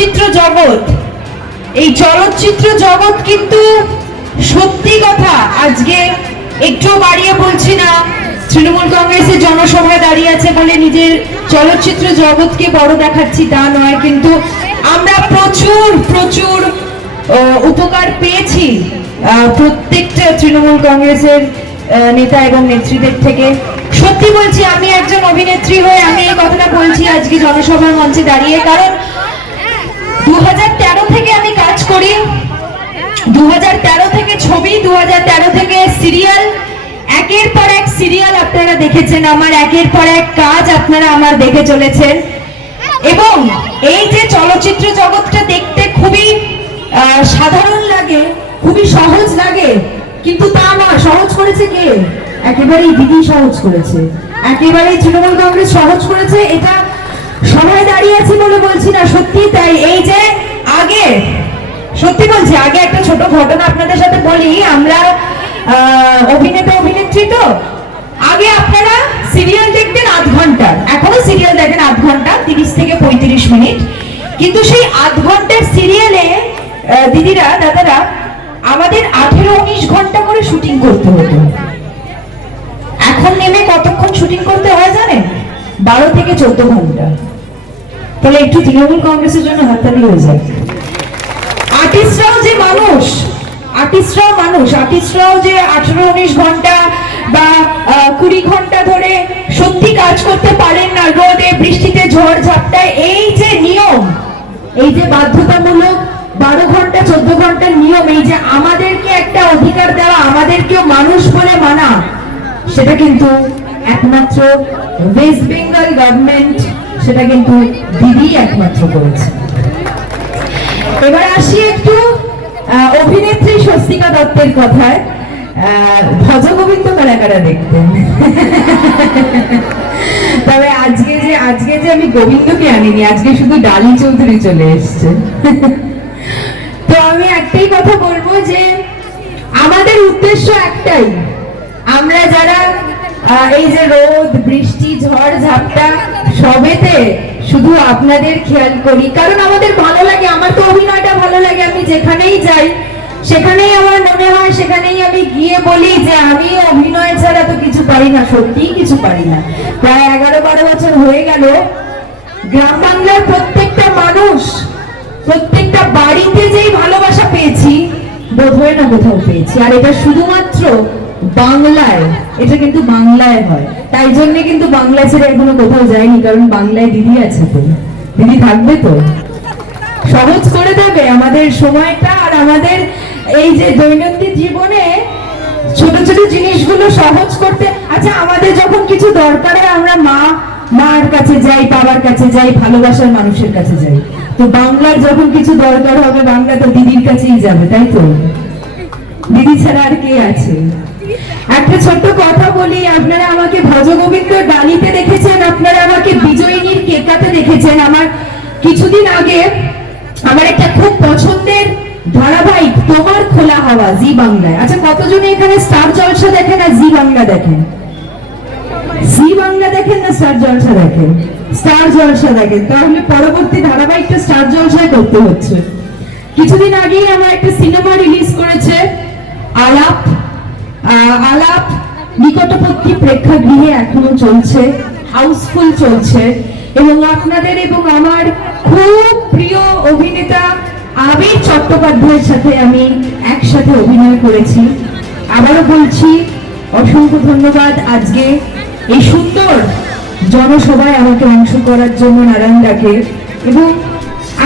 চলচ্চিত্র জগৎ, এই চলচ্চিত্র জগৎ কিন্তু সত্যি কথা, আজকে একটু বাড়িয়ে বলছি না, তৃণমূল কংগ্রেসের জনসভায় দাঁড়িয়ে আছে বলে নিজের চলচ্চিত্র জগৎকে বড় দেখাচ্ছি তা নয়, কিন্তু আমরা প্রচুর প্রচুর উপকার পেয়েছি প্রত্যেকটা তৃণমূল কংগ্রেসের নেতা এবং নেত্রীদের থেকে। সত্যি বলছি, আমি একজন অভিনেত্রী হয়ে আমি এই কথাটা বলছি আজকে জনসভার মঞ্চে দাঁড়িয়ে, কারণ 2013 থেকে আমি কাজ করি, 2013 থেকে ছবি, 2013 থেকে সিরিয়াল, একের পর এক সিরিয়াল আপনারা দেখেছেন আমার, একের পর এক কাজ আপনারা আমার দেখে চলেছেন। এবং এই যে চলচ্চিত্র জগৎটা দেখতে খুবই সাধারণ লাগে, খুবই সহজ লাগে, কিন্তু তা নয়। সহজ করেছে কে? একেবারেই দিদি সহজ করেছে, একেবারেই তৃণমূল কংগ্রেস সহজ করেছে। এটা সবাই দাঁড়িয়ে আছি বলে বলছি না, সত্যি তাই। এই যে আগে, সত্যি বলছি, আগে একটা ছোট ঘটনা আপনাদের সাথে বলি। আমরা অভিনেতা অভিনেত্রী তো, আগে আপনারা সিরিয়াল দেখতেন 8 ঘন্টা, এখনো সিরিয়াল দেখেন 8 ঘন্টা 30 থেকে 35 মিনিট, কিন্তু সেই 8 ঘন্টার সিরিয়ালে দিদিরা দাদারা আমাদের 18-19 ঘন্টা করে শুটিং করতে হতো। এখন নেমে কতক্ষণ শুটিং করতে হয় জানেন? 12 থেকে 14 ঘন্টা। তাহলে একটু তৃণমূল কংগ্রেসের জন্য হাততালি হয়ে যায়। আর্টিস্টরাও যে মানুষ, আর্টিস্টরাও যে 18-19 ঘন্টা বা 20 ঘন্টা ধরে সত্যি কাজ করতে পারেন না, রোদে বৃষ্টিতে ঝড় ঝাপটায়। এই যে নিয়ম, এই যে বাধ্যতামূলক 12 ঘন্টা 14 ঘন্টার নিয়ম, এই যে আমাদেরকে একটা অধিকার দেওয়া, আমাদেরকেও মানুষ বলে মানা, সেটা কিন্তু একমাত্র ওয়েস্ট বেঙ্গল গভর্নমেন্ট, সেটা কিন্তু দিদি একমাত্র করেছে। এবার আসি একটু অভিনেত্রী স্বস্তিকা দত্তের কথায়। ভজগোবিন্দ কারা দেখতেন? তবে আজকে যে আমি গোবিন্দকে আনিনি, আজকে শুধু ডালি চৌধুরী চলে এসছে। তো আমি একটাই কথা বলবো যে আমাদের উদ্দেশ্য একটাই, আমরা যারা এই যে রোদ বৃষ্টি ঝড় ঝাপটা সবেতে শুধু আপনাদের খেয়াল করি, কারণ আমাদের ভালো লাগে। আমার তো অভিনয়টা ভালো লাগে, আমি যেখানেই যাই সেখানেই আমার মনে হয়, সেখানেই আমি গিয়ে বলি যে আমি অভিনয় ছাড়া তো কিছু পারি না, সত্যি কিছু পারি না। প্রায় 11-12 বছর হয়ে গেল, গ্রাম বাংলার প্রত্যেকটা মানুষ, প্রত্যেকটা বাড়িতে যেই ভালোবাসা পেয়েছি, বোধহয় না কোথাও পেয়েছি। আর এটা শুধুমাত্র বাংলায়, এটা কিন্তু বাংলায় হয়, তাই জন্য কিন্তু বাংলা ছেড়ে এখনো কোথাও যায়নি, কারণ বাংলায় দিদি আছে তো, দিদি থাকবে তো, সহজ করে দেবে আমাদের সময়টা। আর আমাদের এই যে দৈনন্দিন জীবনে ছোট ছোট জিনিসগুলো সহজ করতে, আচ্ছা আমাদের যখন কিছু দরকার হয় আমরা মার কাছে যাই, বাবার কাছে যাই, ভালোবাসার মানুষের কাছে যাই, তো বাংলার যখন কিছু দরকার হবে বাংলা তো দিদির কাছেই যাবে, তাই তো? দিদি ছাড়া আর কে আছে? একটা ছোট্ট কথা বলি, আপনারা আমাকে ভজগোবিন্দ ডালিতে দেখেছেন, আপনারা আমাকে বিজয়িনীর কেকাতে দেখেছেন। আমার কিছুদিন আগে আমার একটা খুব পছন্দের ধারাবাহিক তোমার খোলা হাওয়া, জি বাংলায়। আচ্ছা কতজনে এখানে স্টার জলসা দেখেন আর জি বাংলা দেখেন? জি বাংলা দেখেন না স্টার জলসা দেখেন? স্টার জলসা দেখেন, তাহলে পরবর্তী ধারাবাহিকটা স্টার জলসায় করতে হচ্ছে। কিছুদিন আগেই আমার একটা সিনেমা রিলিজ করেছে আলাপ, আলাপ নিকটবর্তী প্রেক্ষাগৃহে এখনো চলছে, হাউসফুল চলছে, এবং আপনাদের এবং আমার খুব প্রিয় অভিনেতা আবির চট্টোপাধ্যায়ের সাথে আমি একসাথে অভিনয় করেছি। আবারও বলছি অসংখ্য ধন্যবাদ আজকে এই সুন্দর জনসভায় আমাকে অংশ করার জন্য নারায়ণদাকে। এবং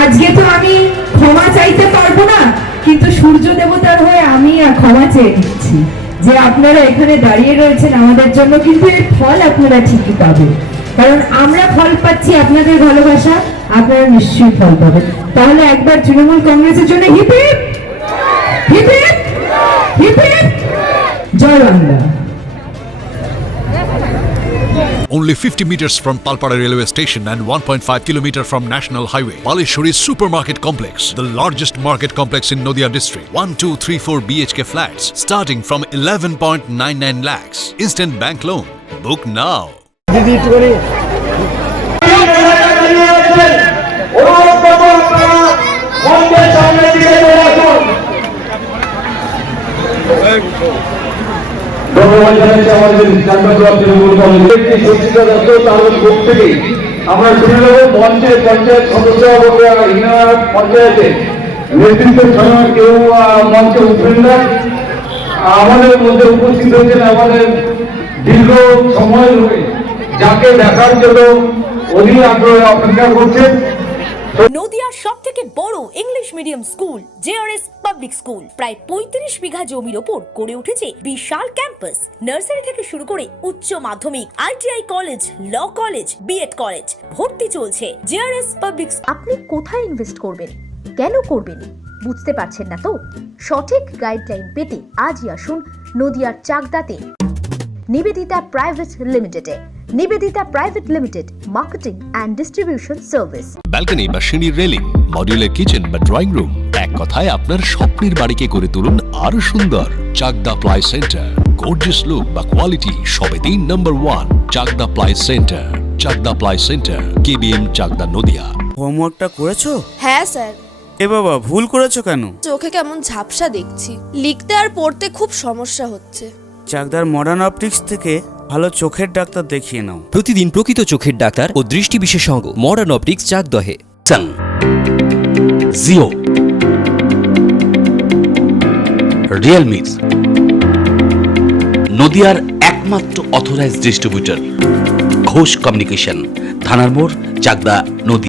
আজকে তো আমি ক্ষমা চাইতে পারবো না, কিন্তু সূর্য দেবতার হয়ে আমি ক্ষমা চেয়ে দিচ্ছি যে আপনারা এখানে দাঁড়িয়ে রয়েছেন আমাদের জন্য, কিন্তু এর ফল আপনারা ঠিকই পাবেন, কারণ আমরা ফল পাচ্ছি আপনাদের ভালোবাসা, আপনারা নিশ্চয়ই ফল পাবেন। তাহলে একবার তৃণমূল কংগ্রেসের জন্য hip hip hip hip hip hip, জয় Bangla. Only 50 meters from Palpara railway station and 1.5 km from National Highway, Palishuri Supermarket Complex, the largest market complex in Nadia district. 1, 2, 3, 4 BHK flats starting from 11.99 lakhs. Instant bank loan. Book now. দিদি ধন্যবাদ জানাচ্ছি আমাদের Chakdah block Trinamool Congress সচিতা Dutta তাদের পক্ষ থেকেই আমরা শুনে নেব মঞ্চে পঞ্চায়েত সদস্য হিনার পঞ্চায়েতে নেতৃত্ব ছাড়া কেউ মঞ্চে উঠবেন না। আমাদের মধ্যে উপস্থিত হয়েছেন আমাদের দীর্ঘ সময় ধরে যাকে দেখার জন্য অধীর আগ্রহে অপেক্ষা করছেন। নদিয়ার সব থেকে বড় English medium school JRS public school প্রায় ৩৫ বিঘা জমির ওপর গড়ে উঠেছে বিশাল ক্যাম্পাস। নার্সারি থেকে শুরু করে উচ্চ মাধ্যমিক, ITI college, law college, BEd college ভর্তি চলছে জেআরএস পাবলিক। আপনি কোথায় ইনভেস্ট করবেন, কেন করবেন বুঝতে পারছেন না তো? সঠিক গাইডলাইন পেতে আজই আসুন নদিয়ার চাকদাতে নিবেদিতা প্রাইভেট লিমিটেডে। Nivedita private limited, marketing and distribution service. Balcony বা সিঁড়ির রেলিং, মডিউলার কিচেন বা ড্রয়িং রুম, এক কথায় আপনার স্বপ্নের বাড়িকে করে তুলুন আরো সুন্দর। Chakdah ply centre, gorgeous look বা কোয়ালিটি সবেতেই number 1। Chakdah ply centre, Chakdah ply centre, KBM Chakdah Nadia. হোমওয়ার্কটা করেছো? হ্যাঁ স্যার। এ বাবা, ভুল করেছো কেন? চোখে কেমন ঝাপসা দেখছি, লিখতে আর পড়তে খুব সমস্যা হচ্ছে। চাকদার মডার্ন অপটিক্স থেকে ভালো চোখের ডাক্তার দেখিয়ে নাও। প্রতিদিন প্রকৃত চোখের ডাক্তার ও দৃষ্টি বিশেষজ্ঞ মডার্ন অপটিক্স চাকদহে। জিও, রিয়েলমি, নদিয়ার একমাত্র অথরাইজড ডিস্ট্রিবিউটর ঘোষ কমিউনিকেশন, থানার মোড়, চাকদা, নদিয়া।